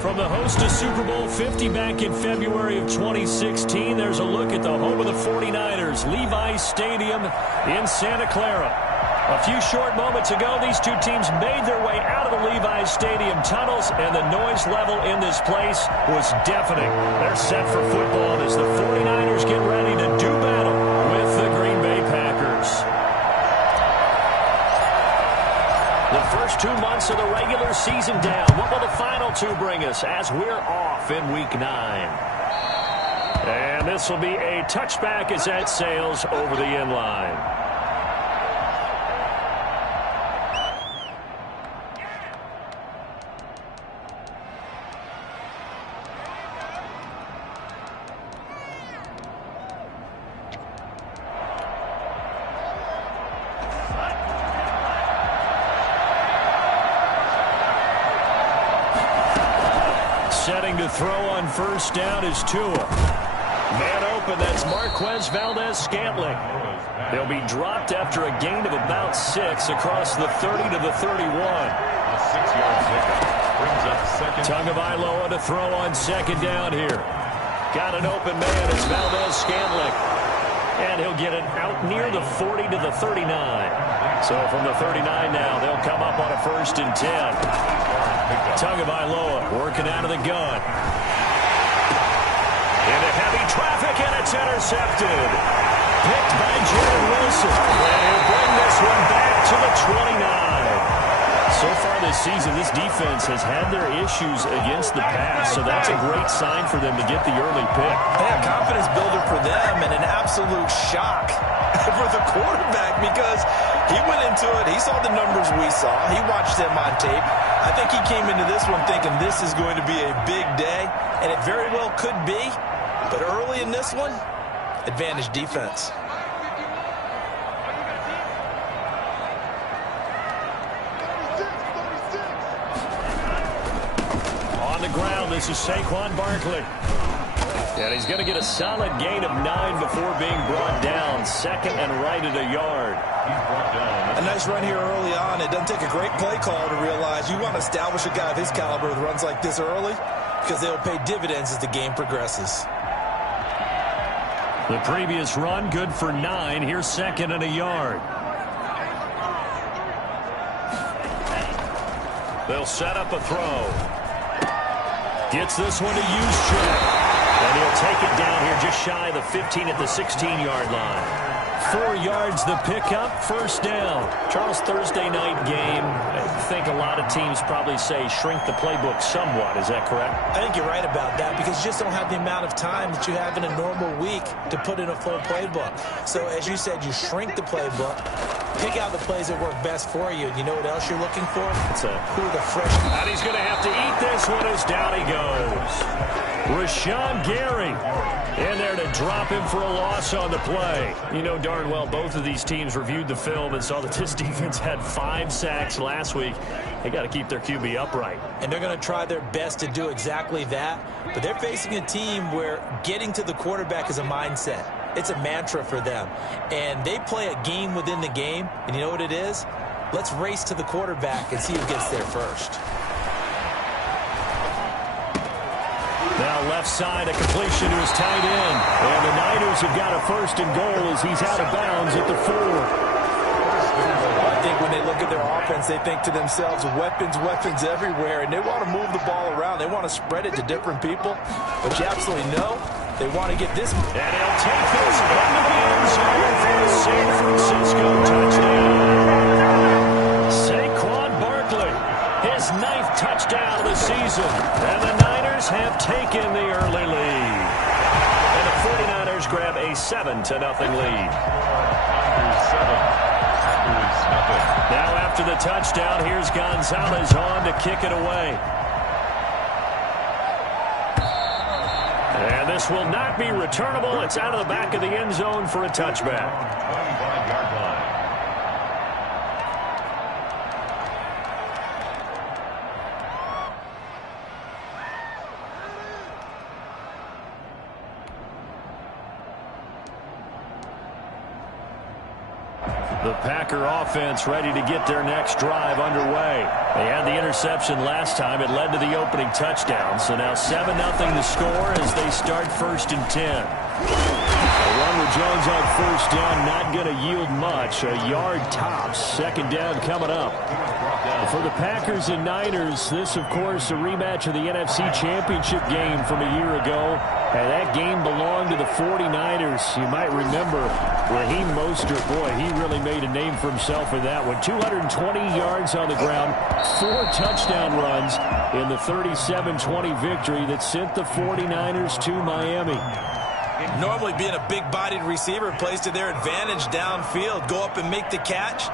From the host to Super Bowl 50 back in February of 2016, there's a look at the home of the 49ers, Levi's Stadium in Santa Clara. A few short moments ago, these two teams made their way out of the Levi's Stadium tunnels, and the noise level in this place was deafening. They're set for football as the 49ers get ready to do battle with the Green Bay Packers. The first 2 months of the regular season down. What will the final two bring us as we're off in Week 9? And this will be a touchback as that sails over the end line. Setting to throw on first down is Tua. Man open, that's Marquez Valdez-Scantling. They'll be dropped after a gain of about 6 across the 30 to the 31. A 6-yard pickup brings up second. Tagovailoa to throw on second down here. Got an open man, it's Valdez-Scantling. And he'll get it out near the 40 to the 39. So from the 39 now, they'll come up on a 1st and 10. Tagovailoa working out of the gun. Into heavy traffic, and it's intercepted. Picked by Jared Wilson. And he'll bring this one back to the 29. So far this season, this defense has had their issues against the pass, so that's a great sign for them to get the early pick. Yeah, confidence builder for them and an absolute shock for the quarterback because he went into it. He saw the numbers we saw. He watched them on tape. I think he came into this one thinking this is going to be a big day, and it very well could be. But early in this one, advantage defense. On the ground, this is Saquon Barkley. And he's going to get a solid gain of 9 before being brought down. Second and right at a yard. A nice run here early on. It doesn't take a great play call to realize you want to establish a guy of his caliber with runs like this early because they'll pay dividends as the game progresses. The previous run, good for 9. Here's second and a yard. They'll set up a throw. Gets this one to Juszczyk. And he'll take it down here just shy of the 15 at the 16-yard line. 4 yards the pickup, first down. Charles, Thursday night game, I think a lot of teams probably say shrink the playbook somewhat. Is that correct? I think you're right about that because you just don't have the amount of time that you have in a normal week to put in a full playbook. So as you said, you shrink the playbook, pick out the plays that work best for you. You know what else you're looking for? It's who are the fresh. And he's going to have to eat this one as down he goes. Rashawn Gary in there to drop him for a loss on the play. You know darn well both of these teams reviewed the film and saw that this defense had 5 sacks last week. They got to keep their QB upright. And they're going to try their best to do exactly that. But they're facing a team where getting to the quarterback is a mindset. It's a mantra for them. And they play a game within the game. And you know what it is? Let's race to the quarterback and see who gets there first. Now left side, a completion to his tight end. And the Niners have got a 1st and goal as he's out of bounds at the 4. I think when they look at their offense, they think to themselves, weapons, weapons everywhere. And they want to move the ball around. They want to spread it to different people. But you absolutely know they want to get this. And he'll take this into the end zone for the San Francisco touchdown. Saquon Barkley, his 9th touchdown of the season. And the Niners have taken the early lead. And the 49ers grab a 7-0 lead. Now after the touchdown, here's Gonzalez on to kick it away. And this will not be returnable. It's out of the back of the end zone for a touchback. 25-yard line. The Packer offense ready to get their next drive underway. They had the interception last time. It led to the opening touchdown. So now 7-0 the score as they start 1st and 10. The run with Jones on 1st down, not going to yield much. A yard tops. 2nd down coming up. For the Packers and Niners, this, of course, a rematch of the NFC Championship game from a year ago. And that game belonged to the 49ers. You might remember Raheem Mostert. Boy, he really made a name for himself with that one. 220 yards on the ground, 4 touchdown runs in the 37-20 victory that sent the 49ers to Miami. Normally being a big-bodied receiver plays to their advantage downfield. Go up and make the catch,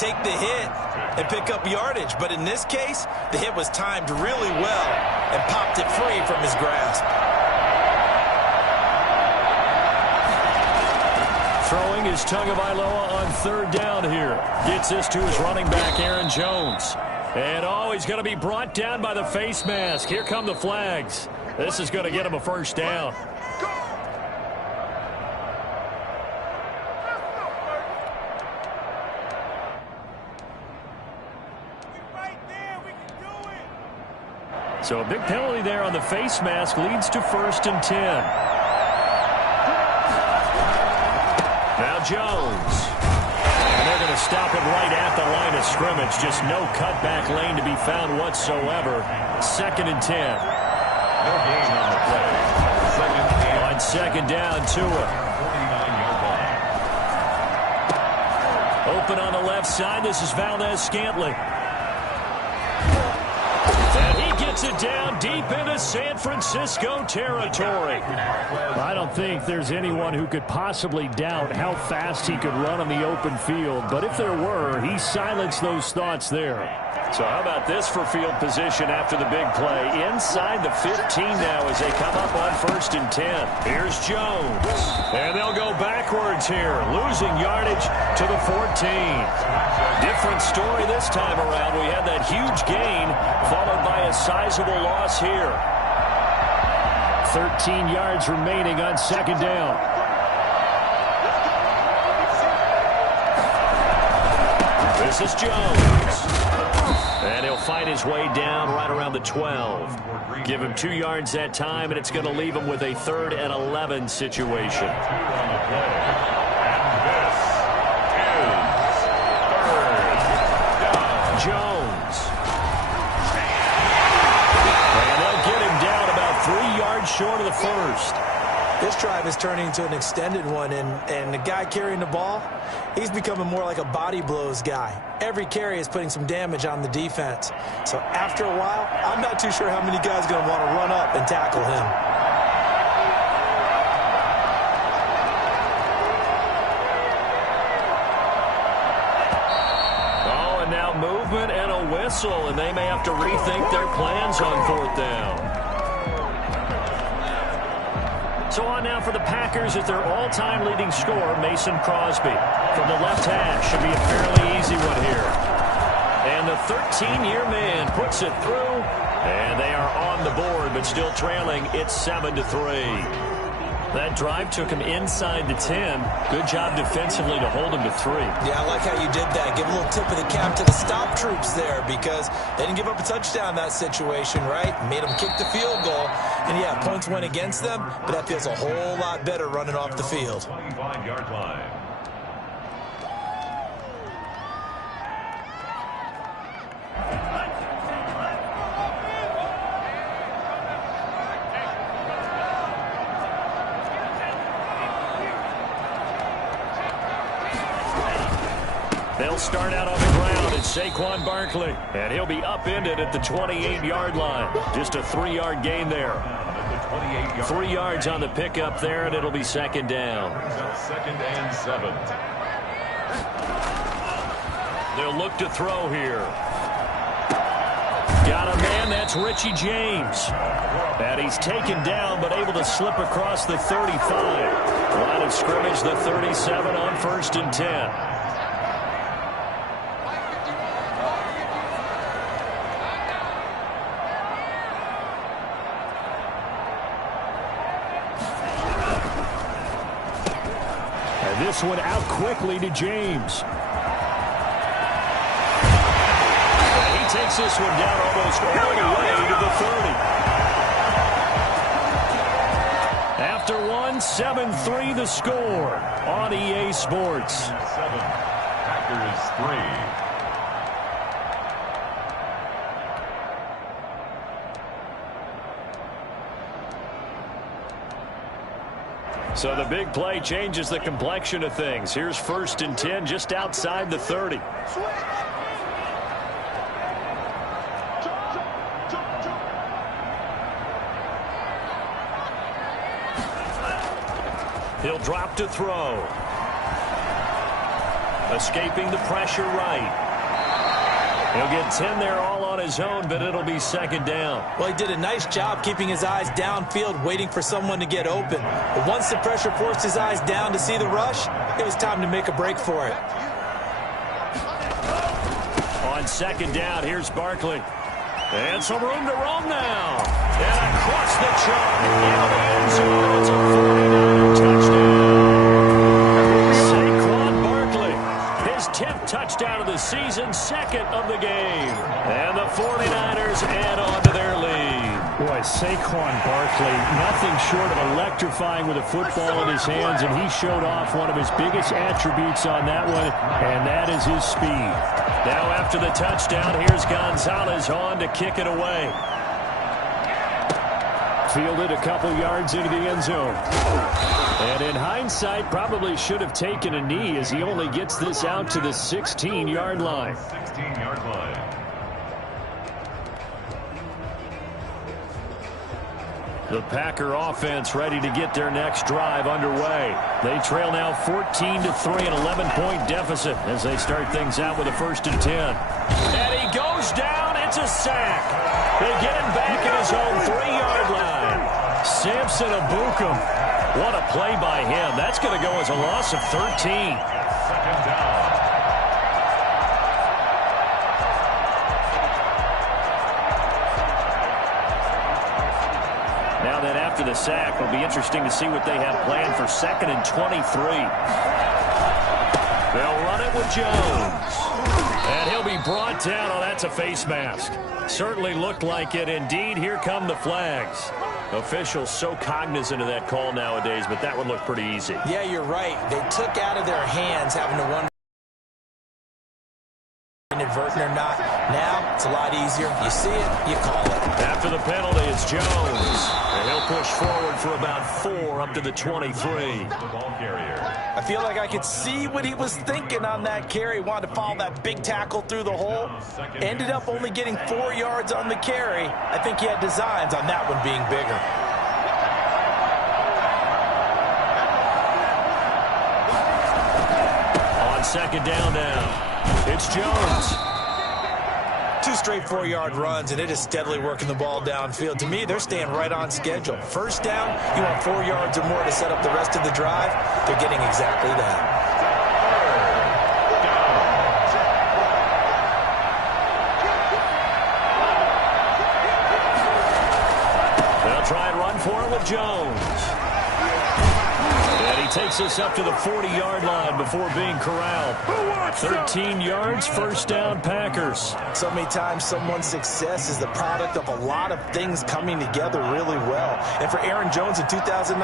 take the hit, and pick up yardage. But in this case, the hit was timed really well and popped it free from his grasp. Throwing is Tagovailoa on 3rd down here. Gets this to his running back, Aaron Jones. And, he's going to be brought down by the face mask. Here come the flags. This is going to get him a 1st down. So a big penalty there on the face mask leads to 1st and 10. Now Jones. And they're going to stop him right at the line of scrimmage. Just no cutback lane to be found whatsoever. 2nd and 10. No gain on the play. 2nd and on 2nd down, Tua. 49-yard line. Open on the left side. This is Valdez-Scantling. And he gets it down deep into San Francisco territory. I don't think there's anyone who could possibly doubt how fast he could run on the open field. But if there were, he silenced those thoughts there. So how about this for field position after the big play? Inside the 15 now as they come up on 1st and 10. Here's Jones. And they'll go backwards here, losing yardage to the 14. Different story this time around. We had that huge gain followed by a sizable loss here. 13 yards remaining on 2nd down. This is Jones. And he'll fight his way down right around the 12. Give him 2 yards that time, and it's going to leave him with a 3rd and 11 situation. Jones. And they'll get him down about 3 yards short of the 1st. This drive is turning into an extended one, and the guy carrying the ball, he's becoming more like a body blows guy. Every carry is putting some damage on the defense. So after a while, I'm not too sure how many guys are going to want to run up and tackle him. Oh, and now movement and a whistle, and they may have to rethink their plans on 4th down. So on now for the Packers at their all-time leading scorer, Mason Crosby. From the left hash, should be a fairly easy one here. And the 13-year man puts it through, and they are on the board, but still trailing. It's 7-3. That drive took him inside the 10. Good job defensively to hold him to 3. Yeah, I like how you did that. Give a little tip of the cap to the stop troops there because they didn't give up a touchdown in that situation, right? Made them kick the field goal. And, yeah, points went against them, but that feels a whole lot better running off the field. 25-yard line. They'll start out on the ground. It's Saquon Barkley. And he'll be upended at the 28-yard line. Just a 3-yard gain there. 3 yards on the pickup there, and it'll be 2nd down. 2nd and 7. They'll look to throw here. Got a man, that's Richie James. And he's taken down, but able to slip across the 35. Line of scrimmage, the 37 on 1st and 10. This one out quickly to James. takes this one down almost all the way to the 30. After one, 7-3 the score on EA Sports. 7, Packers 3. So the big play changes the complexion of things. Here's 1st and 10 just outside the 30. He'll drop to throw. Escaping the pressure right. He'll get 10 there all on his own, but it'll be 2nd down. Well, he did a nice job keeping his eyes downfield, waiting for someone to get open. But once the pressure forced his eyes down to see the rush, it was time to make a break for it. On 2nd down, here's Barkley. And some room to roam now. And across the chalk. Into the end zone. It's a 49er touchdown. Saquon Barkley. His 10th touchdown of the season, 2nd of the game. And the 49ers add on to their lead. Boy, Saquon Barkley, nothing short of electrifying with a football in his hands, and he showed off one of his biggest attributes on that one, and that is his speed. Now after the touchdown, here's Gonzalez on to kick it away. Fielded a couple yards into the end zone. And in hindsight, probably should have taken a knee as he only gets this out to the 16-yard line. 16-yard line. The Packer offense ready to get their next drive underway. They trail now 14-3, an 11-point deficit as they start things out with a 1st and 10. And he goes down. It's a sack. They get him back at his own 3-yard line. Samson Abukum. What a play by him. That's going to go as a loss of 13. 2nd down. Now then, after the sack, it'll be interesting to see what they have planned for 2nd and 23. They'll run it with Jones. And he'll be brought down. Oh, that's a face mask. Certainly looked like it. Indeed, here come the flags. Officials so cognizant of that call nowadays, but that would look pretty easy. Yeah, you're right. They took out of their hands having to wonder inadvertent or not. Now, it's a lot easier. You see it, you call it. After the penalty, it's Jones. And he'll push forward for about 4 up to the 23. The ball carrier. I feel like I could see what he was thinking on that carry. Wanted to follow that big tackle through the hole. Ended up only getting 4 yards on the carry. I think he had designs on that one being bigger. On 2nd down now. It's Jones. 2 straight 4-yard runs, and it is steadily working the ball downfield. To me, they're staying right on schedule. 1st down, you want 4 yards or more to set up the rest of the drive. They're getting exactly that. They'll try and run for it with Jones. And he takes us up to the 40-yard line before being corralled. 13 yards, 1st down, Packers. So many times someone's success is the product of a lot of things coming together really well. And for Aaron Jones in 2019,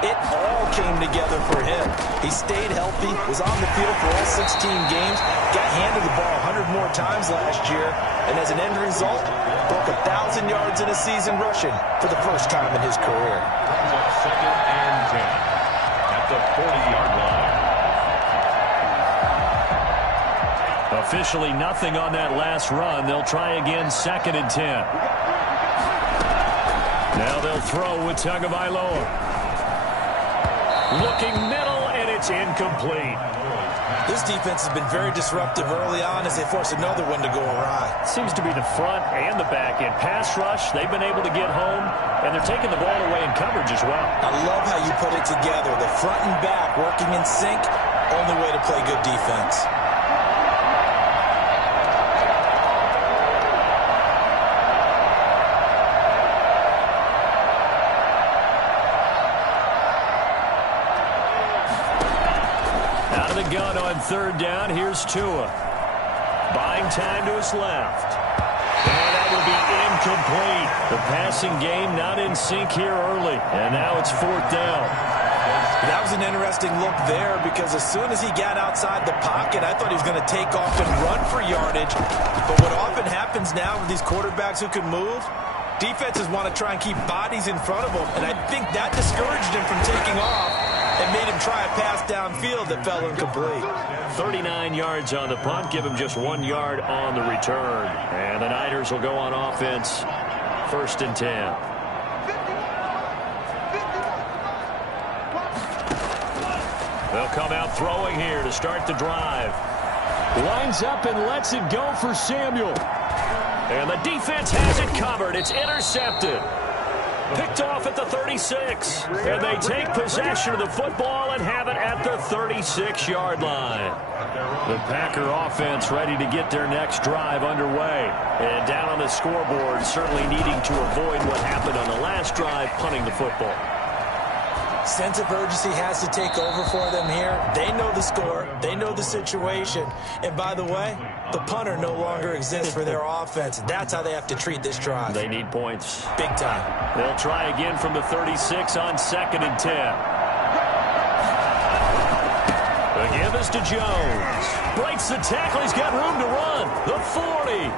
it all came together for him. He stayed healthy, was on the field for all 16 games, got handed the ball 100 more times last year, and as an end result, broke 1,000 yards in a season rushing for the first time in his career. 2nd and 10 at the 40-yard line. Officially nothing on that last run. They'll try again 2nd and 10. Now they'll throw with Tagovailoa. Looking middle, and it's incomplete. This defense has been very disruptive early on as they force another one to go awry. Seems to be the front and the back end. Pass rush, they've been able to get home, and they're taking the ball away in coverage as well. I love how you put it together. The front and back working in sync, only way to play good defense. Out of the gun on 3rd down, here's Tua. Buying time to his left. And that will be incomplete. The passing game not in sync here early. And now it's 4th down. That was an interesting look there because as soon as he got outside the pocket, I thought he was going to take off and run for yardage. But what often happens now with these quarterbacks who can move, defenses want to try and keep bodies in front of them. And I think that discouraged him from taking off and made him try a pass downfield that fell incomplete. 39 yards on the punt, give him just 1 yard on the return. And the Niners will go on offense, 1st and 10. They'll come out throwing here to start the drive. Lines up and lets it go for Samuel. And the defense has it covered. It's intercepted. Picked off at the 36. And they take possession of the football and have it at the 36-yard line. The Packer offense ready to get their next drive underway. And down on the scoreboard, certainly needing to avoid what happened on the last drive, punting the football. Sense of urgency has to take over for them here. They know the score. They know the situation. And by the way, the punter no longer exists for their offense. That's how they have to treat this drive. They need points. Big time. They'll try again from the 36 on 2nd and 10. The give is to Jones. Breaks the tackle. He's got room to run. The 40,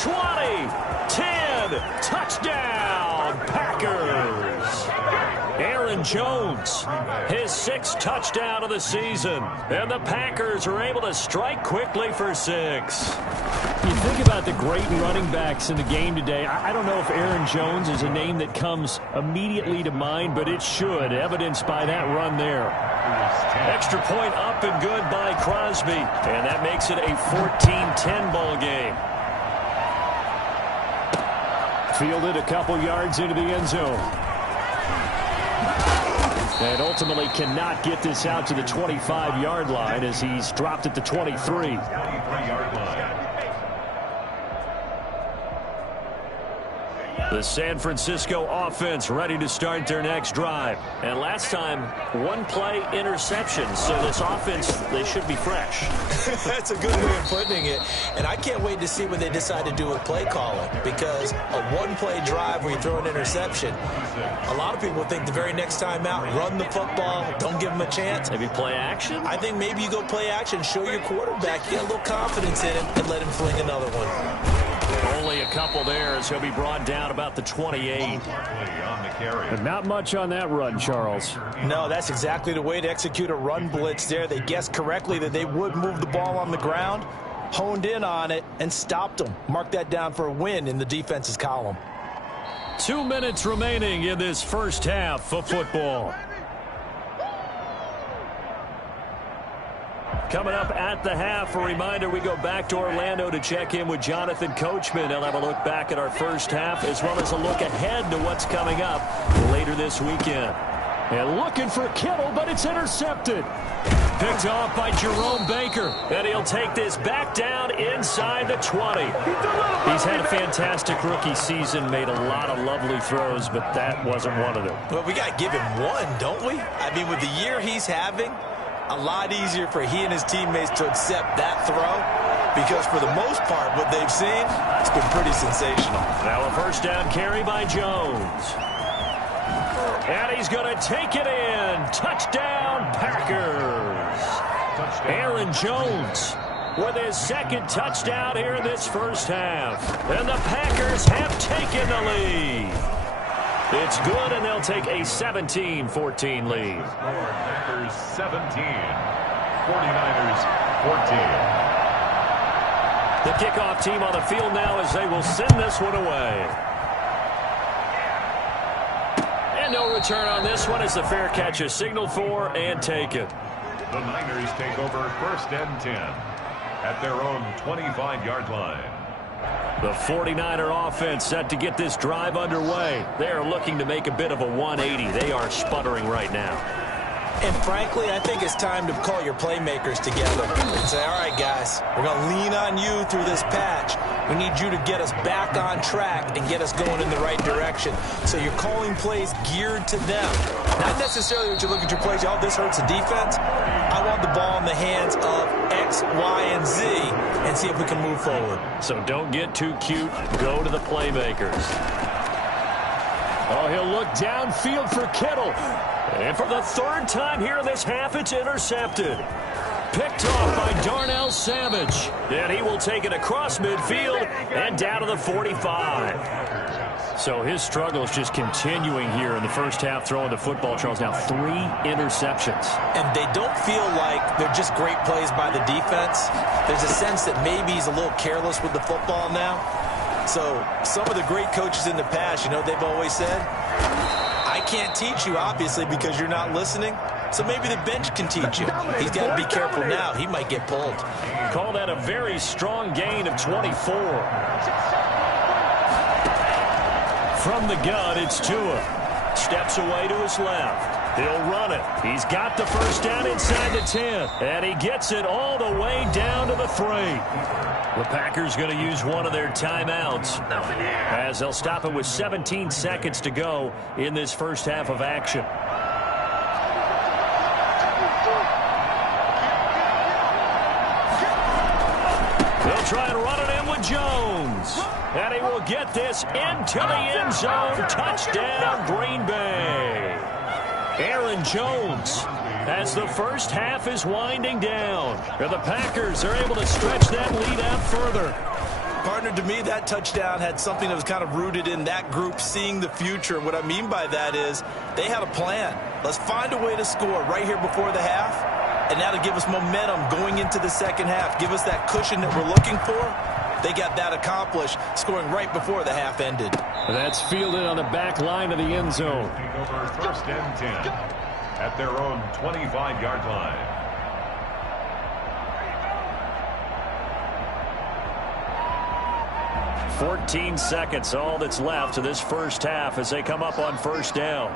20, 10. Touchdown, Packers. Aaron Jones, his 6th touchdown of the season. And the Packers are able to strike quickly for 6. You think about the great running backs in the game today. I don't know if Aaron Jones is a name that comes immediately to mind, but it should, evidenced by that run there. Extra point up and good by Crosby. And that makes it a 14-10 ball game. Fielded a couple yards into the end zone. And ultimately cannot get this out to the 25-yard line as he's dropped at the 23. The San Francisco offense ready to start their next drive. And last time, 1-play interception. So this offense, they should be fresh. That's a good way of putting it. And I can't wait to see what they decide to do with play calling. Because a 1-play drive where you throw an interception, a lot of people think the very next time out, run the football, don't give them a chance. Maybe play action? I think maybe you go play action, show your quarterback, get a little confidence in him, and let him fling another one. Only a couple there as he'll be brought down about the 28. And not much on that run, Charles. No, that's exactly the way to execute a run blitz there. They guessed correctly that they would move the ball on the ground, honed in on it, and stopped them. Mark that down for a win in the defense's column. 2 minutes remaining in this first half of football. Coming up at the half, a reminder, we go back to Orlando to check in with Jonathan Coachman. He'll have a look back at our first half as well as a look ahead to what's coming up later this weekend. And looking for Kittle, but it's intercepted. Picked off by Jerome Baker. And he'll take this back down inside the 20. He's had a fantastic rookie season, made a lot of lovely throws, but that wasn't one of them. Well, we got to give him one, don't we? I mean, with the year he's having, a lot easier for he and his teammates to accept that throw because for the most part, what they've seen, it's been pretty sensational. Now a first down carry by Jones. And he's going to take it in. Touchdown, Packers. Aaron Jones with his 2nd touchdown here in this first half. And the Packers have taken the lead. It's good, and they'll take a 17-14 lead. Packers 17, 49ers 14. The kickoff team on the field now as they will send this one away. And no return on this one as the fair catch is signaled for and taken. The Niners take over 1st and 10 at their own 25-yard line. The 49er offense set to get this drive underway. They are looking to make a bit of a 180. They are sputtering right now. And frankly, I think it's time to call your playmakers together and say, all right, guys, we're going to lean on you through this patch. We need you to get us back on track and get us going in the right direction. So you're calling plays geared to them. Not necessarily that you look at your plays, oh, this hurts the defense. I want the ball in the hands of X, Y, and Z and see if we can move forward. So don't get too cute. Go to the playmakers. Oh, he'll look downfield for Kittle. And for the third time here in this half, it's intercepted. Picked off by Darnell Savage. And he will take it across midfield and down to the 45. So his struggle is just continuing here in the first half, throwing the football. Charles, now 3 interceptions. And they don't feel like they're just great plays by the defense. There's a sense that maybe he's a little careless with the football now. So some of the great coaches in the past, you know, they've always said, I can't teach you, obviously, because you're not listening. So maybe the bench can teach you. He's got to be careful now. He might get pulled. Call that a very strong gain of 24. From the gun, it's Tua. Steps away to his left. He'll run it. He's got the first down inside the 10. And he gets it all the way down to the 3. The Packers going to use one of their timeouts as they'll stop it with 17 seconds to go in this first half of action. They'll try and run it in with Jones. And he will get this into the end zone. Touchdown, Green Bay. Aaron Jones, as the first half is winding down. And the Packers are able to stretch that lead out further. Partner, to me, that touchdown had something that was kind of rooted in that group seeing the future. And what I mean by that is they had a plan. Let's find a way to score right here before the half. And that'll give us momentum going into the second half. Give us that cushion that we're looking for. They got that accomplished, scoring right before the half ended. That's fielded on the back line of the end zone. Over first and 10 at their own 25-yard line. .14 seconds, all that's left to this first half as they come up on first down.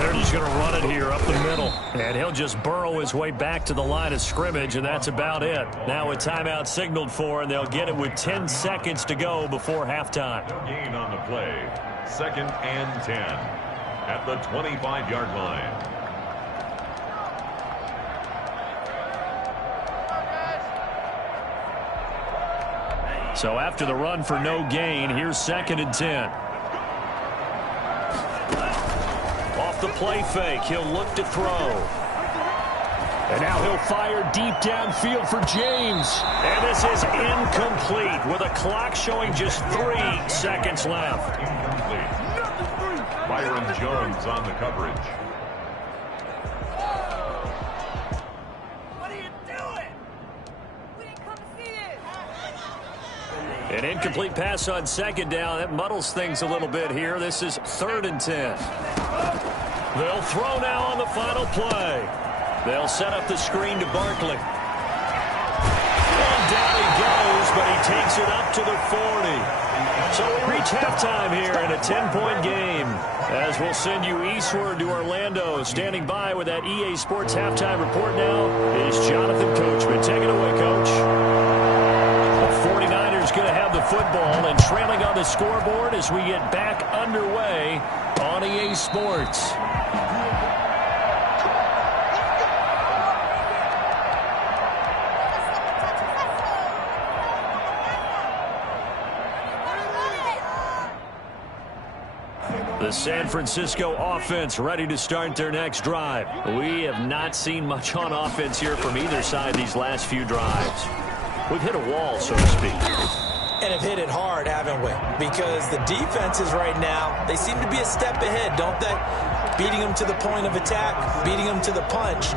They're just going to run it here up the middle. And he'll just burrow his way back to the line of scrimmage, and that's about it. Now a timeout signaled for, and they'll get it with 10 seconds to go before halftime. No gain on the play. Second and 10 at the 25-yard line. So after the run for no gain, here's second and 10. Off the play fake, he'll look to throw. And now he'll fire deep downfield for James. And this is incomplete with a clock showing just 3 seconds left. Incomplete. Byron Jones on the coverage. An incomplete pass on second down. That muddles things a little bit here. This is third and 10. They'll throw now on the final play. They'll set up the screen to Barkley. And down he goes, but he takes it up to the 40. So we reach halftime here in a 10-point game. As we'll send you eastward to Orlando. Standing by with that EA Sports halftime report now is Jonathan Coachman. Take it away, Coach. The 49ers going to have the football and trailing on the scoreboard as we get back underway on EA Sports. The San Francisco offense ready to start their next drive. We have not seen much on offense here from either side these last few drives. We've hit a wall, so to speak. And have hit it hard, haven't we? Because the defenses right now, they seem to be a step ahead, don't they? Beating them to the point of attack, beating them to the punch.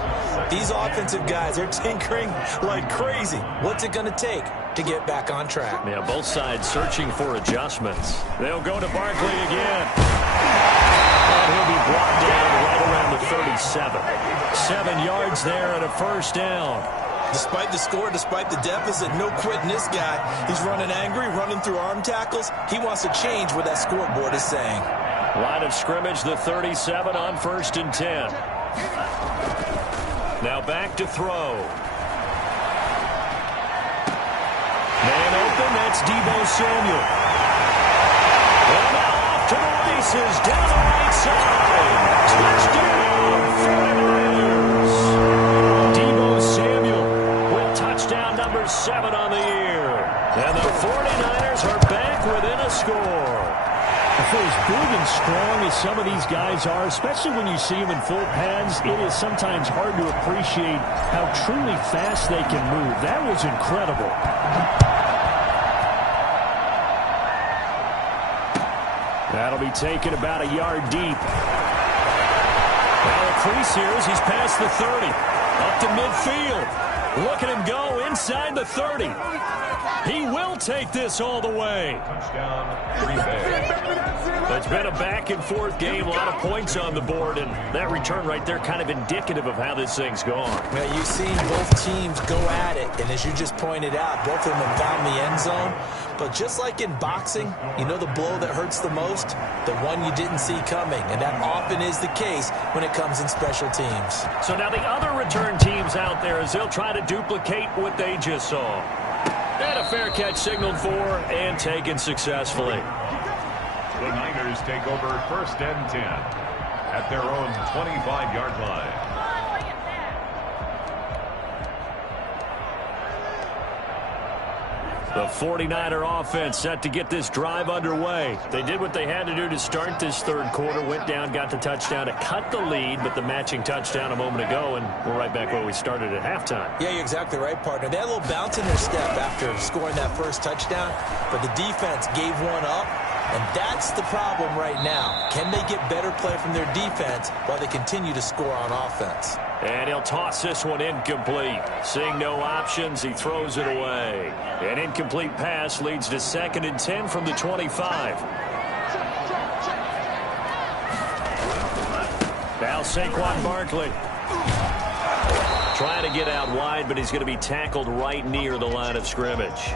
These offensive guys, they're tinkering like crazy. What's it going to take to get back on track? Yeah, both sides searching for adjustments. They'll go to Barkley again. And he'll be brought down right around the 37. 7 yards there and a first down. Despite the score, despite the deficit, no quitting this guy. He's running angry, running through arm tackles. He wants to change what that scoreboard is saying. Line of scrimmage, the 37 on first and 10. Now back to throw. open. That's Deebo Samuel. And now off to the races down the right side. Touchdown, 49ers. Deebo Samuel with touchdown number 7 on the year. And the 49ers are back within a score. For as big and strong as some of these guys are, especially when you see them in full pads, it is sometimes hard to appreciate how truly fast they can move. That was incredible. That'll be taken about a yard deep. Now a crease here as he's past the 30. Up to midfield. Look at him go inside the 30. He will take this all the way. Touchdown, Green Bay. It's been a back-and-forth game, a lot of points on the board, and that return right there kind of indicative of how this thing's gone. Now, you've seen both teams go at it, and as you just pointed out, both of them have found the end zone. But just like in boxing, you know the blow that hurts the most? The one you didn't see coming, and that often is the case when it comes in special teams. So now the other return teams out there as they'll try to duplicate what they just saw. And a fair catch signaled for and taken successfully. The Niners take over 1st and 10 at their own 25-yard line. The 49er offense set to get this drive underway. They did what they had to do to start this third quarter, went down, got the touchdown to cut the lead, but the matching touchdown a moment ago, and we're right back where we started at halftime. Yeah, you're exactly right, partner. They had a little bounce in their step after scoring that first touchdown, but the defense gave one up, and that's the problem right now. Can they get better play from their defense while they continue to score on offense? And he'll toss this one incomplete. Seeing no options, he throws it away. An incomplete pass leads to 2nd and 10 from the 25. Now Saquon Barkley. Trying to get out wide, but he's going to be tackled right near the line of scrimmage.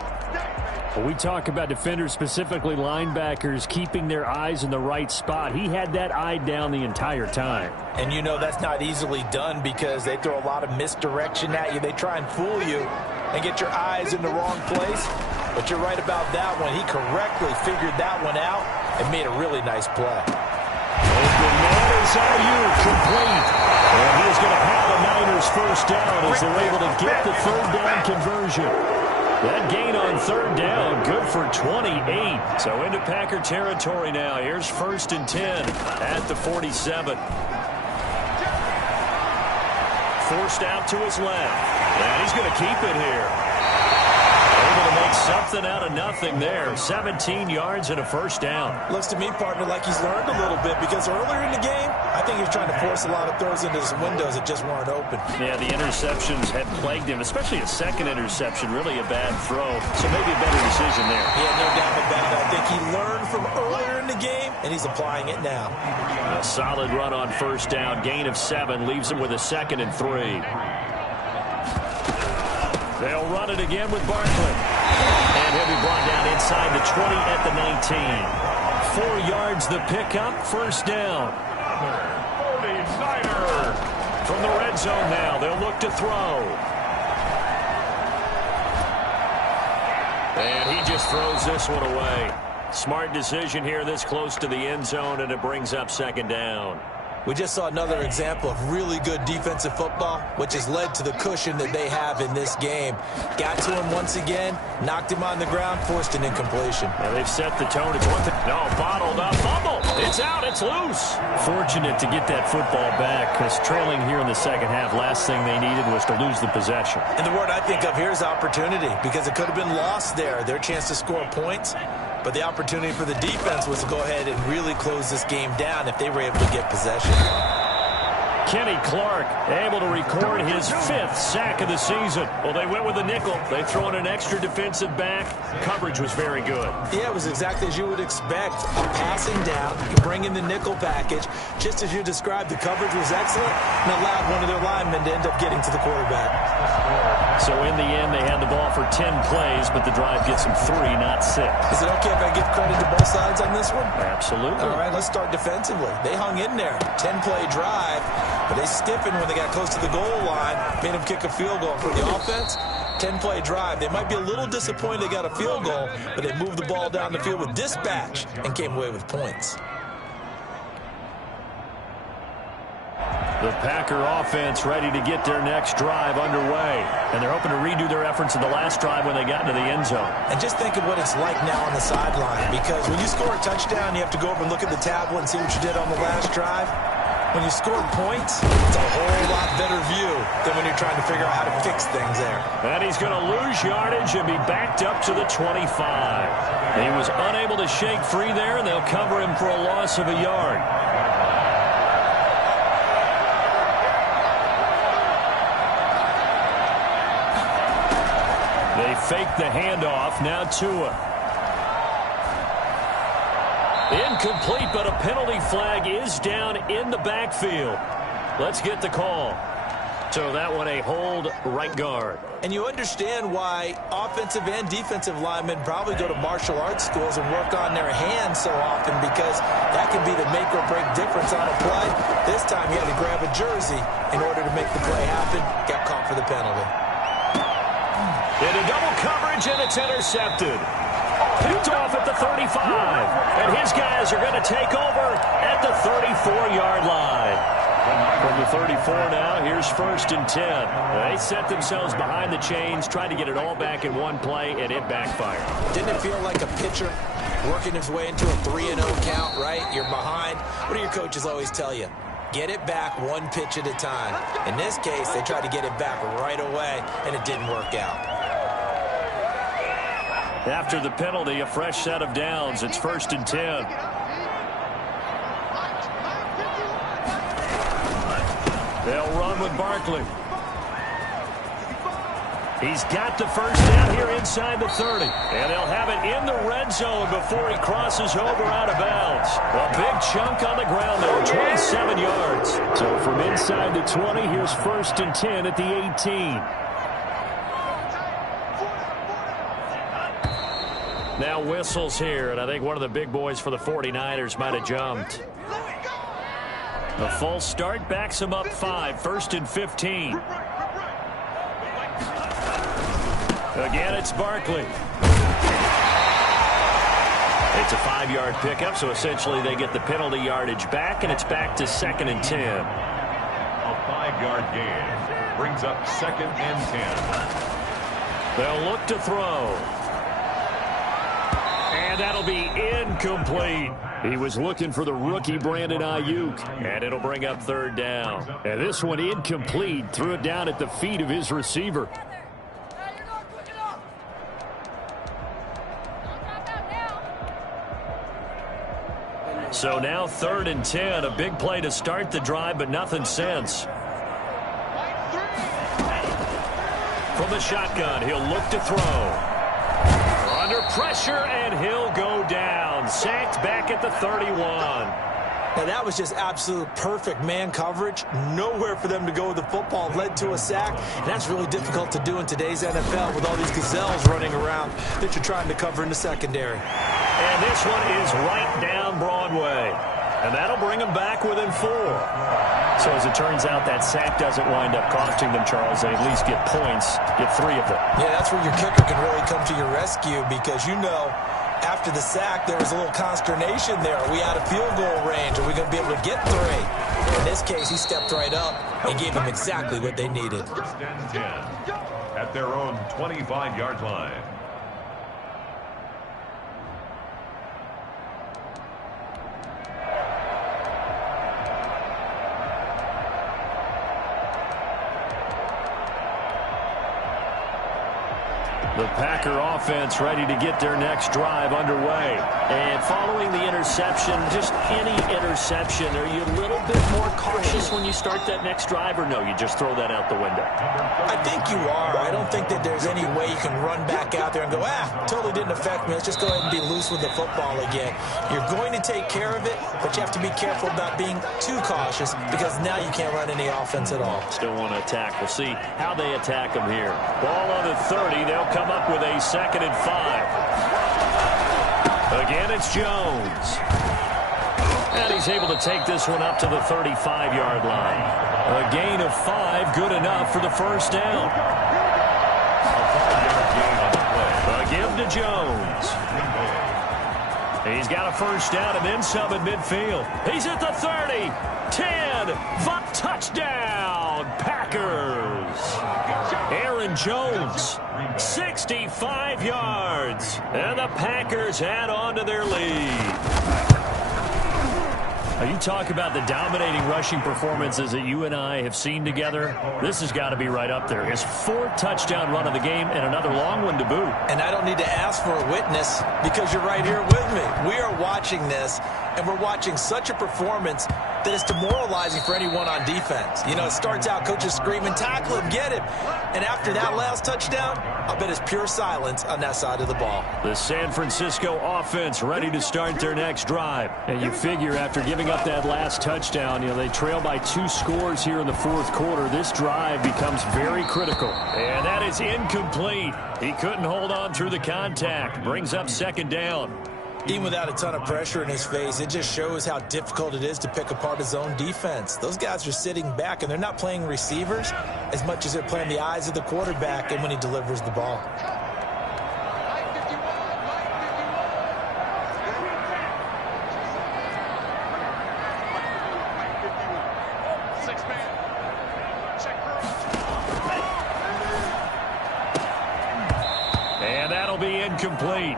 Well, we talk about defenders, specifically linebackers, keeping their eyes in the right spot. He had that eye down the entire time. And you know that's not easily done because they throw a lot of misdirection at you. They try and fool you and get your eyes in the wrong place. But you're right about that one. He correctly figured that one out and made a really nice play. Open man is Ayuk, complete. And he's going to have the Niners first down as they're able to get the third down conversion. That gain on third down, good for 28. So into Packer territory now. Here's 1st and 10 at the 47. Forced out to his left. And he's going to keep it here. Able to make something out of nothing there. 17 yards and a first down. Looks to me, partner, like he's learned a little bit because earlier in the game, I think he was trying to force a lot of throws into his windows that just weren't open. Yeah, the interceptions had plagued him, especially a second interception, really a bad throw. So maybe a better decision there. Yeah, no doubt about it. I think he learned from earlier in the game, and he's applying it now. A solid run on first down. Gain of 7 leaves him with a 2nd and 3. They'll run it again with Barkley. And he'll be brought down inside the 20 at the 19. 4 yards the pickup, first down. 49ers. From the red zone now, they'll look to throw. And he just throws this one away. Smart decision here this close to the end zone, and it brings up 2nd down. We just saw another example of really good defensive football, which has led to the cushion that they have in this game. Got to him once again, knocked him on the ground, forced an incompletion. Now they've set the tone. It's one thing. No, bottled up. Fumble. It's out. It's loose. Fortunate to get that football back because trailing here in the second half, last thing they needed was to lose the possession. And the word I think of here is opportunity because it could have been lost there, their chance to score points. But the opportunity for the defense was to go ahead and really close this game down if they were able to get possession. Kenny Clark able to record his 5th sack of the season. Well, they went with a nickel. They throw in an extra defensive back. Coverage was very good. Yeah, it was exactly as you would expect. A passing down, you bring in the nickel package. Just as you described, the coverage was excellent and allowed one of their linemen to end up getting to the quarterback. So in the end, they had the ball for 10 plays, but the drive gets them 3, not 6. Is it okay if I give credit to both sides on this one? Absolutely. All right, let's start defensively. They hung in there. 10-play drive. But they stiffened when they got close to the goal line, made them kick a field goal. For the offense, 10-play drive. They might be a little disappointed they got a field goal, but they moved the ball down the field with dispatch and came away with points. The Packer offense ready to get their next drive underway. And they're hoping to redo their efforts in the last drive when they got into the end zone. And just think of what it's like now on the sideline, because when you score a touchdown, you have to go over and look at the tablet and see what you did on the last drive. When you score points, it's a whole lot better view than when you're trying to figure out how to fix things there. And he's going to lose yardage and be backed up to the 25. He was unable to shake free there, and they'll cover him for a loss of a yard. They fake the handoff. Now Tua. Incomplete, but a penalty flag is down in the backfield. Let's get the call. So that one a hold right guard. And you understand why offensive and defensive linemen probably go to martial arts schools and work on their hands so often, because that can be the make or break difference on a play. This time he had to grab a jersey in order to make the play happen. Got caught for the penalty. Into double coverage, and it's intercepted. Picked off at the 35. And his guys are going to take over at the 34-yard line. From the 34 now, here's 1st and 10. They set themselves behind the chains, tried to get it all back in one play, and it backfired. Didn't it feel like a pitcher working his way into a 3-0 count, right? You're behind. What do your coaches always tell you? Get it back one pitch at a time. In this case, they tried to get it back right away, and it didn't work out. After the penalty, a fresh set of downs. It's 1st and 10. They'll run with Barkley. He's got the first down here inside the 30. And they'll have it in the red zone before he crosses over out of bounds. A big chunk on the ground there, 27 yards. So from inside the 20, here's 1st and 10 at the 18. Now whistles here, and I think one of the big boys for the 49ers might have jumped. A false start backs him up 5, 1st and 15. Again, it's Barkley. It's a 5-yard pickup, so essentially they get the penalty yardage back, and it's back to 2nd and 10. A 5-yard gain brings up 2nd and 10. They'll look to throw. And that'll be incomplete. He was looking for the rookie Brandon Ayuk, and it'll bring up 3rd down. And this one incomplete, threw it down at the feet of his receiver. So now 3rd and 10, a big play to start the drive, but nothing since. From the shotgun, he'll look to throw. Under pressure, and he'll go down. Sacked back at the 31. Now, that was just absolute perfect man coverage. Nowhere for them to go with the football. Led to a sack, and that's really difficult to do in today's NFL with all these gazelles running around that you're trying to cover in the secondary. And this one is right down Broadway. And that'll bring them back within 4. So as it turns out, that sack doesn't wind up costing them, Charles. They at least get points, get 3 of them. Yeah, that's where your kicker can really come to your rescue, because you know after the sack there was a little consternation there. Are we out of field goal range? Are we going to be able to get 3? In this case, he stepped right up and gave them exactly what they needed. 1st and 10 at their own 25-yard line. The Packer offense ready to get their next drive underway. And following the interception, just any interception, are you a little bit more cautious when you start that next drive, or no, you just throw that out the window? I think you are. I don't think that there's any way you can run back out there and go, totally didn't affect me. Let's just go ahead and be loose with the football again. You're going to take care of it, but you have to be careful about being too cautious, because now you can't run any offense at all. Still want to attack. We'll see how they attack them here. Ball on the 30. They'll come up with a 2nd and 5. Again, it's Jones. And he's able to take this one up to the 35-yard line. A gain of 5, good enough for the 1st down. A to Jones. He's got a first down and then some at midfield. He's at the 30, 10, 5, touchdown, Packers. Aaron Jones, 65 yards, and the Packers add on to their lead. You talk about the dominating rushing performances that you and I have seen together. This has got to be right up there. His 4th touchdown run of the game and another long one to boot. And I don't need to ask for a witness because you're right here with me. We are watching this, and we're watching such a performance that is demoralizing for anyone on defense. You know, it starts out, coaches screaming, tackle him, get him. And after that last touchdown, I'll bet it's pure silence on that side of the ball. The San Francisco offense ready to start their next drive. And you figure after giving up that last touchdown, you know, they trail by 2 scores here in the 4th quarter. This drive becomes very critical. And that is incomplete. He couldn't hold on through the contact. Brings up 2nd down. Even without a ton of pressure in his face, it just shows how difficult it is to pick apart his own defense. Those guys are sitting back, and they're not playing receivers as much as they're playing the eyes of the quarterback and when he delivers the ball. And that'll be incomplete.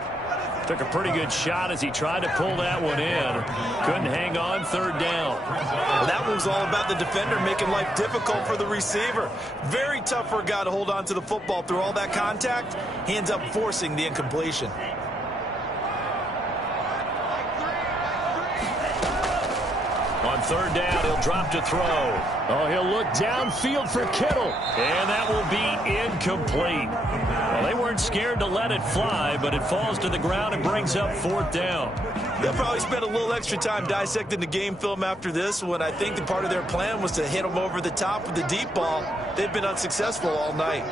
Took a pretty good shot as he tried to pull that one in. Couldn't hang on 3rd down. Well, that was all about the defender making life difficult for the receiver. Very tough for a guy to hold on to the football through all that contact. He ends up forcing the incompletion. On 3rd down, he'll drop to throw. Oh, he'll look downfield for Kittle. And that will be incomplete. Well, they weren't scared to let it fly, but it falls to the ground and brings up 4th down. They'll probably spend a little extra time dissecting the game film after this one. I think the part of their plan was to hit him over the top with the deep ball. They've been unsuccessful all night.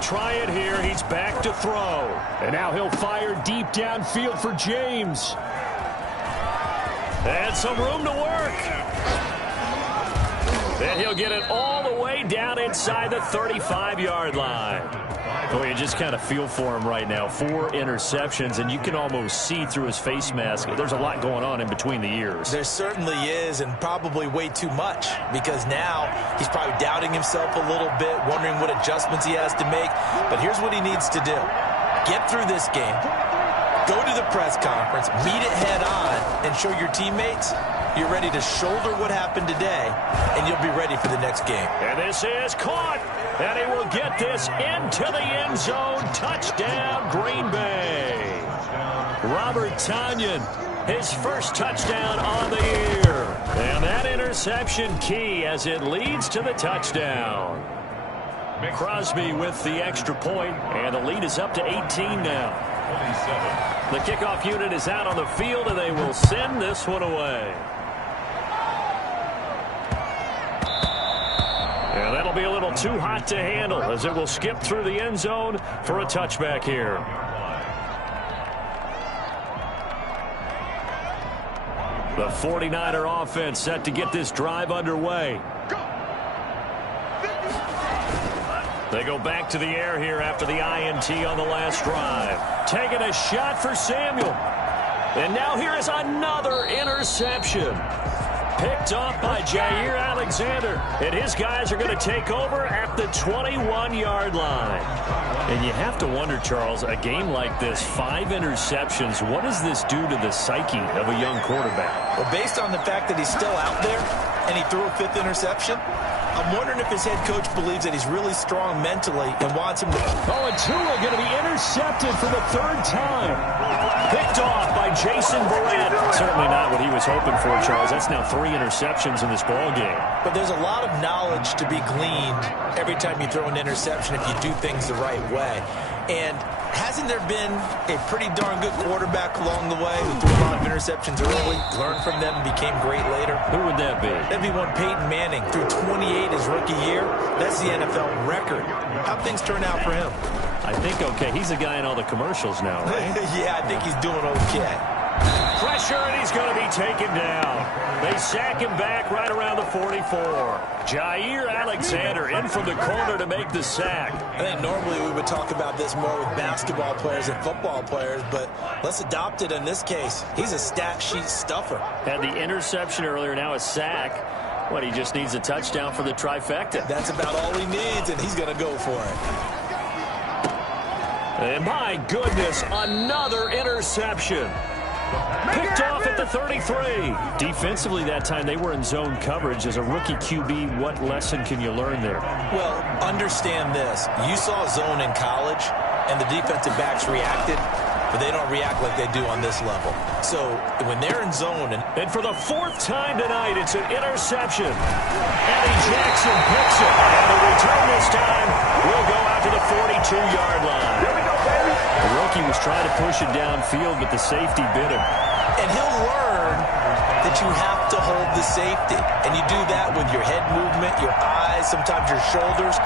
Try it here. He's back to throw. And now he'll fire deep downfield for James. And some room to work. Then he'll get it all the way down inside the 35-yard line. Boy, you just kind of feel for him right now. 4 interceptions, and you can almost see through his face mask. There's a lot going on in between the ears. There certainly is, and probably way too much, because now he's probably doubting himself a little bit, wondering what adjustments he has to make. But here's what he needs to do. Get through this game. Go to the press conference, meet it head on, and show your teammates you're ready to shoulder what happened today, and you'll be ready for the next game. And this is caught. And he will get this into the end zone. Touchdown, Green Bay. Robert Tonyan, his first touchdown on the year. And that interception key as it leads to the touchdown. Crosby with the extra point, and the lead is up to 18 now. 27. The kickoff unit is out on the field, and they will send this one away. And that'll be a little too hot to handle as it will skip through the end zone for a touchback here. The 49er offense set to get this drive underway. They go back to the air here after the INT on the last drive. Taking a shot for Samuel. And now here is another interception. Picked off by Jair Alexander. And his guys are going to take over at the 21-yard line. And you have to wonder, Charles, a game like this, 5 interceptions, what does this do to the psyche of a young quarterback? Well, based on the fact that he's still out there and he threw a 5th interception, I'm wondering if his head coach believes that he's really strong mentally and wants him to... Oh, and Tua going to be intercepted for the 3rd time. Picked off by Jason Barrett. Certainly not what he was hoping for, Charles. That's now 3 interceptions in this ball game. But there's a lot of knowledge to be gleaned every time you throw an interception if you do things the right way. And hasn't there been a pretty darn good quarterback along the way who threw a lot of interceptions early, learned from them, and became great later? Who would that be? That'd be one Peyton Manning. Threw 28 his rookie year. That's the NFL record. How'd things turn out for him? I think okay. He's a guy in all the commercials now, right? Yeah, I think he's doing okay. pressure, and he's going to be taken down. They sack him back right around the 44. Jair Alexander in from the corner to make the sack. I think normally we would talk about this more with basketball players and football players, but let's adopt it in this case. He's a stat sheet stuffer. Had the interception earlier, now a sack. What, he just needs a touchdown for the trifecta. That's about all he needs, and he's going to go for it. And my goodness, another interception. Picked off at the 33. Defensively that time, they were in zone coverage. As a rookie QB, what lesson can you learn there? Well, understand this. You saw zone in college, and the defensive backs reacted, but they don't react like they do on this level. So when they're in zone. And for the fourth time tonight, it's an interception. Eddie Jackson picks it. And the return this time will go out to the 42-yard line. Here we go, baby. The rookie was trying to push it downfield, but the safety bit him. And he'll learn that you have to hold the safety. And you do that with your head movement, your eyes, sometimes your shoulders.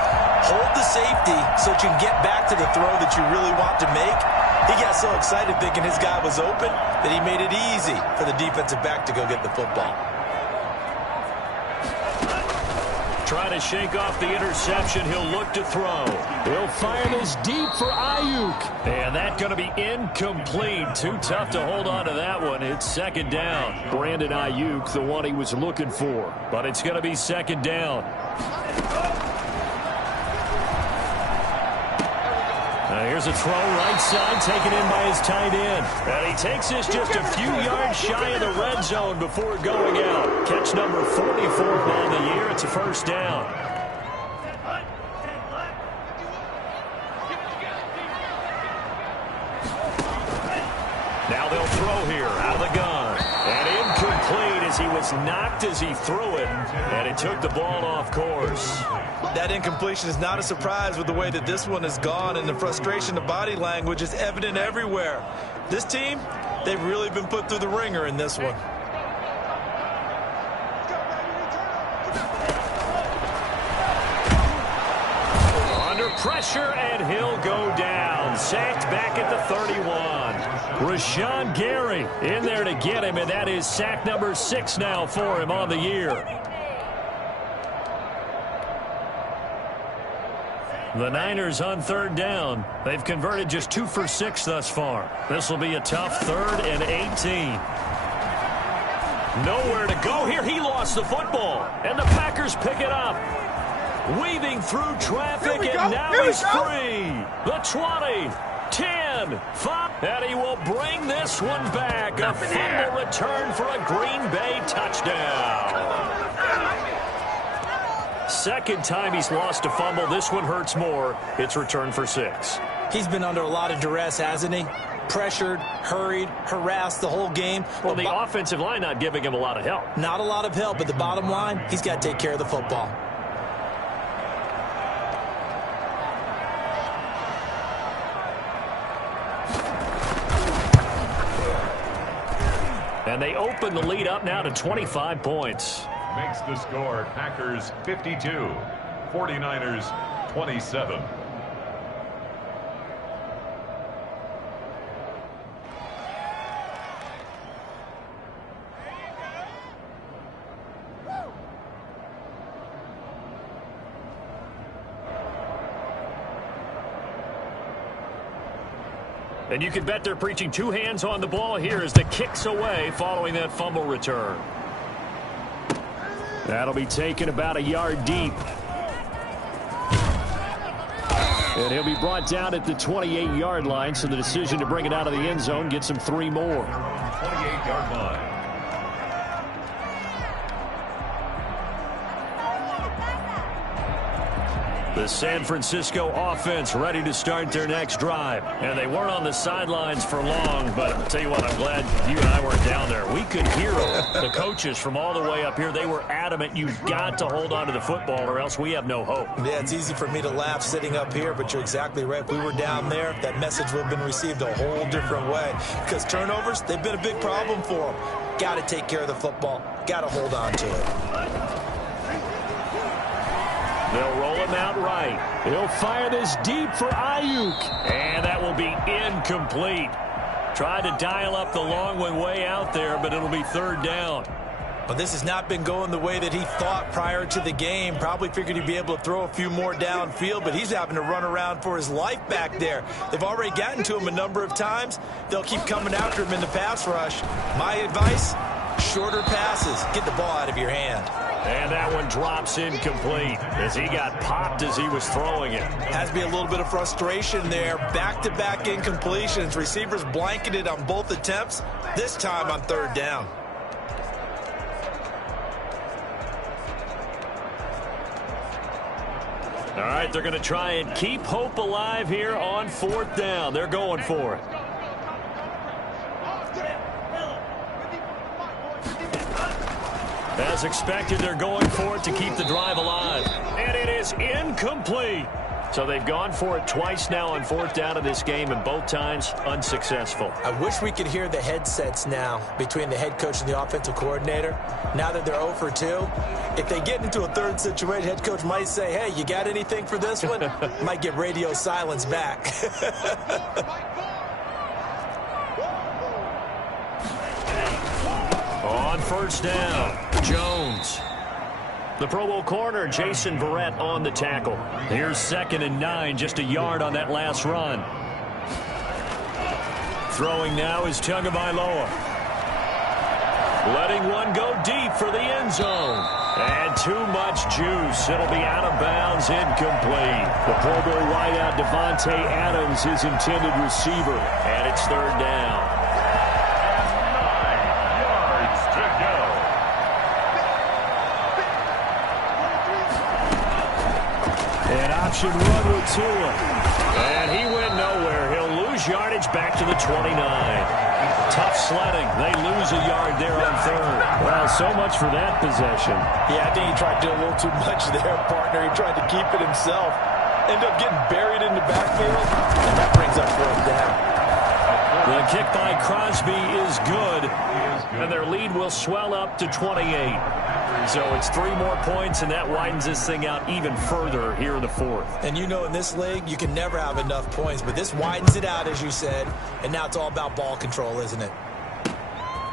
Hold the safety so that you can get back to the throw that you really want to make. He got so excited thinking his guy was open that he made it easy for the defensive back to go get the football. Trying to shake off the interception. He'll look to throw. He'll fire this deep for Ayuk. And that's going to be incomplete. Too tough to hold on to that one. It's second down. Brandon Ayuk, the one he was looking for. But it's going to be second down. Here's a throw right side, taken in by his tight end. And he takes this just a few yards shy of the red zone before going out. Catch number 44 on the year. It's a first down. Now they'll throw here out of the gun. And incomplete as he was knocked as he threw it. And it took the ball off course. That incompletion is not a surprise with the way that this one has gone, and the frustration of body language is evident everywhere. This team, they've really been put through the ringer in this one. Under pressure, and he'll go down. Sacked back at the 31. Rashawn Gary in there to get him, and that is sack number 6 now for him on the year. The Niners on third down. They've converted just 2 for 6 thus far. This will be a tough 3rd and 18. Nowhere to go here. He lost the football. And the Packers pick it up. Weaving through traffic, and now he's free. The 20, 10, 5. And he will bring this one back. A fumble return for a Green Bay touchdown. Second time he's lost a fumble. This one hurts more. It's returned for 6. He's been under a lot of duress, hasn't he? Pressured, hurried, harassed the whole game. Well, the offensive line not giving him a lot of help. Not a lot of help, but the bottom line, he's got to take care of the football. And they open the lead up now to 25 points. Makes the score Packers 52, 49ers 27. And you can bet they're preaching 2 hands on the ball here as the kick's away following that fumble return. That'll be taken about a yard deep. And he'll be brought down at the 28-yard line, so the decision to bring it out of the end zone gets him 3 more. 28-yard line. The San Francisco offense ready to start their next drive. And they weren't on the sidelines for long, but I'll tell you what, I'm glad you and I weren't down there. We could hear the coaches from all the way up here. They were adamant, you've got to hold on to the football or else we have no hope. Yeah, it's easy for me to laugh sitting up here, but you're exactly right. If we were down there, that message would have been received a whole different way. Because turnovers, they've been a big problem for them. Got to take care of the football. Got to hold on to it. They'll roll him out right. He'll fire this deep for Ayuk. And that will be incomplete. Tried to dial up the long one way out there, but it'll be third down. But this has not been going the way that he thought prior to the game. Probably figured he'd be able to throw a few more downfield, but he's having to run around for his life back there. They've already gotten to him a number of times. They'll keep coming after him in the pass rush. My advice, shorter passes. Get the ball out of your hand. And that one drops incomplete as he got popped as he was throwing it. Has to be a little bit of frustration there. Back-to-back incompletions. Receivers blanketed on both attempts, this time on third down. All right, they're going to try and keep hope alive here on fourth down. They're going for it. As expected, they're going for it to keep the drive alive. And it is incomplete. So they've gone for it twice now on fourth down in this game, and both times unsuccessful. I wish we could hear the headsets now between the head coach and the offensive coordinator. Now that they're 0 for 2, if they get into a third situation, head coach might say, hey, you got anything for this one? Might get radio silence back. On first down, Jones. The Pro Bowl corner, Jason Verrett, on the tackle. Here's 2nd and 9, just a yard on that last run. Throwing now is Tagovailoa. Letting one go deep for the end zone. And too much juice. It'll be out of bounds, incomplete. The Pro Bowl wideout Devontae Adams, his intended receiver. And it's third down. Option run with Tua. And he went nowhere. He'll lose yardage back to the 29. Tough sledding. They lose a yard there on third. Well, so much for that possession. Yeah, I think he tried to do a little too much there, partner. He tried to keep it himself. Ended up getting buried in the backfield, and that brings up fourth down. The kick by Crosby is good, and their lead will swell up to 28. So it's 3 more points, and that widens this thing out even further here in the fourth. And you know, in this league, you can never have enough points, but this widens it out, as you said, and now it's all about ball control, isn't it?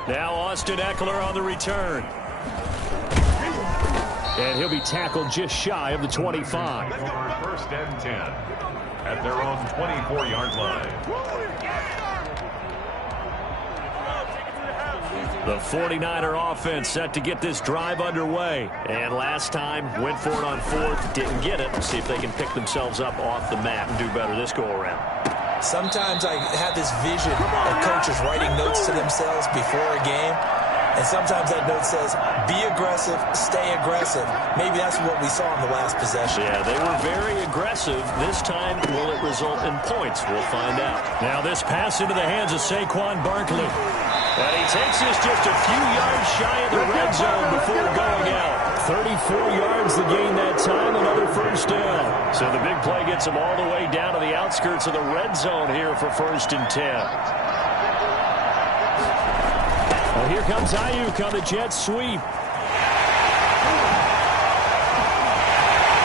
Now Austin Eckler on the return. And he'll be tackled just shy of the 25. First and 10 at their own 24-yard line. The 49er offense set to get this drive underway. And last time, went for it on fourth, didn't get it. See if they can pick themselves up off the mat and do better this go-around. Sometimes I have this vision of coaches writing notes to themselves before a game. And sometimes that note says, be aggressive, stay aggressive. Maybe that's what we saw in the last possession. Yeah, they were very aggressive. This time, will it result in points? We'll find out. Now this pass into the hands of Saquon Barkley. And he takes this just a few yards shy of the red zone before going out. 34 yards to gain that time, another first down. So the big play gets him all the way down to the outskirts of the red zone here for 1st and 10. Well, here comes Ayuk on the jet sweep.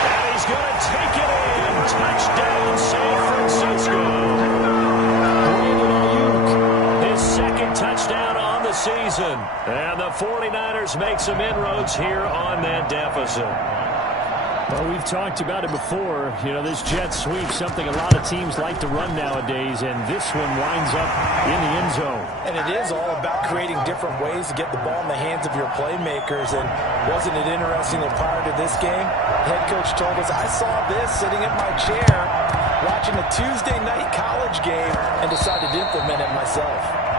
And he's going to take it in. Touchdown, San Francisco. His 2nd touchdown on the season. And the 49ers make some inroads here on that deficit. Well, we've talked about it before. You know, this jet sweep, something a lot of teams like to run nowadays, and this one winds up in the end zone. And it is all about creating different ways to get the ball in the hands of your playmakers. And wasn't it interesting that prior to this game, head coach told us, I saw this sitting in my chair watching a Tuesday night college game and decided to implement it myself.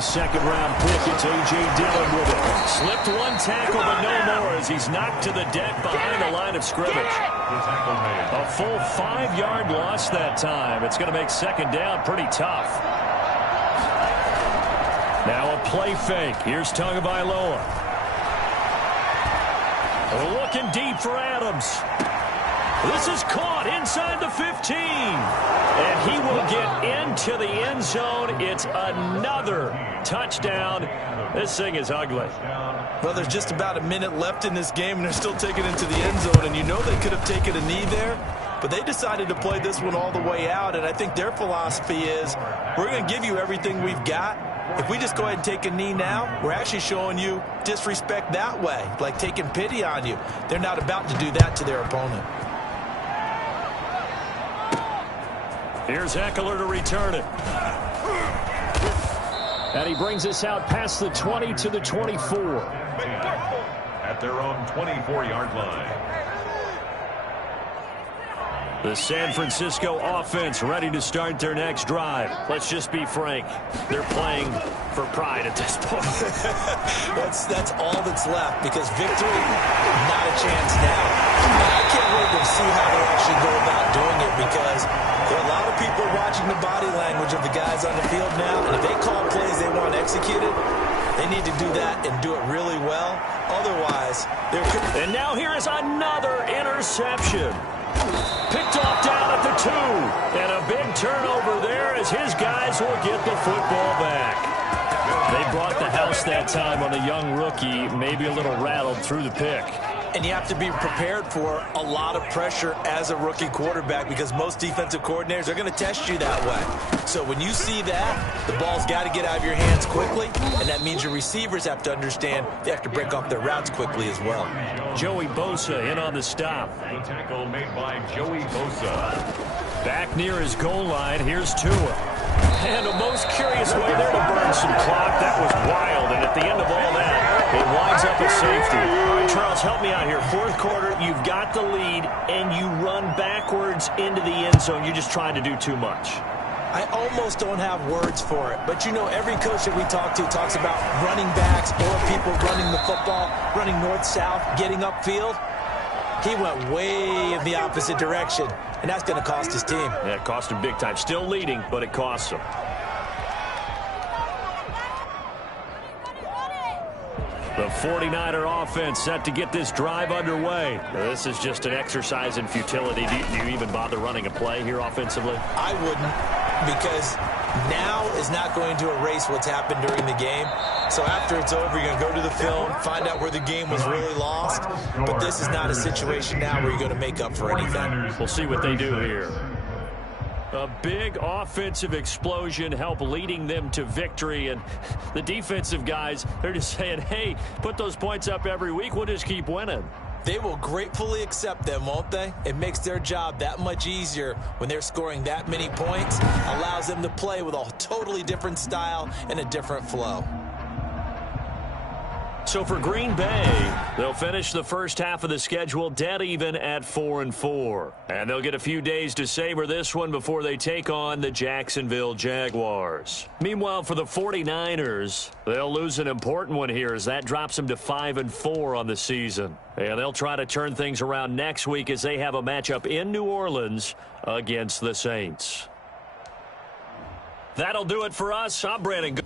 Second-round pick, it's A.J. Dillon with it. Slipped one tackle, but no more as he's knocked to the deck behind the line of scrimmage. A full 5-yard loss that time. It's going to make second down pretty tough. Now a play fake. Here's Tagovailoa. Looking deep for Adams. This is caught inside the 15. And he will get into the end zone. It's another touchdown. This thing is ugly. Well, there's just about a minute left in this game, and they're still taking it into the end zone. And you know they could have taken a knee there, but they decided to play this one all the way out. And I think their philosophy is, we're going to give you everything we've got. If we just go ahead and take a knee now, we're actually showing you disrespect that way, like taking pity on you. They're not about to do that to their opponent. Here's Eckler to return it. And he brings us out past the 20 to the 24. At their own 24-yard line. The San Francisco offense ready to start their next drive. Let's just be frank. They're playing for pride at this point. That's all that's left, because victory, not a chance now. And I can't wait to see how they actually go about doing it, because there are a lot of people watching the body language of the guys on the field now, and if they call plays they want executed, they need to do that and do it really well. Otherwise, they're... And now here is another interception. Picked off down at the 2. And a big turnover there as his guys will get the football back. They brought the house that time on a young rookie, maybe a little rattled through the pick. And you have to be prepared for a lot of pressure as a rookie quarterback, because most defensive coordinators are going to test you that way. So when you see that, the ball's got to get out of your hands quickly, and that means your receivers have to understand they have to break off their routes quickly as well. Joey Bosa in on the stop. The tackle made by Joey Bosa. Back near his goal line, here's Tua. And a most curious way there to burn some clock. That was wild, and at the end of all that, it winds up a safety. All right, Charles, help me out here. Fourth quarter, you've got the lead, and you run backwards into the end zone. You're just trying to do too much. I almost don't have words for it, but you know, every coach that we talk to talks about running backs or people running the football, running north-south, getting upfield. He went way in the opposite direction, and that's going to cost his team. Yeah, it cost him big time. Still leading, but it costs him. The 49er offense set to get this drive underway. This is just an exercise in futility. Do you even bother running a play here offensively? I wouldn't, because now is not going to erase what's happened during the game. So after it's over, you're going to go to the film, find out where the game was really lost. But this is not a situation now where you're going to make up for anything. We'll see what they do here. A big offensive explosion helped leading them to victory. And the defensive guys, they're just saying, hey, put those points up every week. We'll just keep winning. They will gratefully accept them, won't they? It makes their job that much easier when they're scoring that many points. Allows them to play with a totally different style and a different flow. So for Green Bay, they'll finish the first half of the schedule dead even at 4-4. And they'll get a few days to savor this one before they take on the Jacksonville Jaguars. Meanwhile, for the 49ers, they'll lose an important one here as that drops them to 5-4 on the season. And they'll try to turn things around next week as they have a matchup in New Orleans against the Saints. That'll do it for us. I'm Brandon.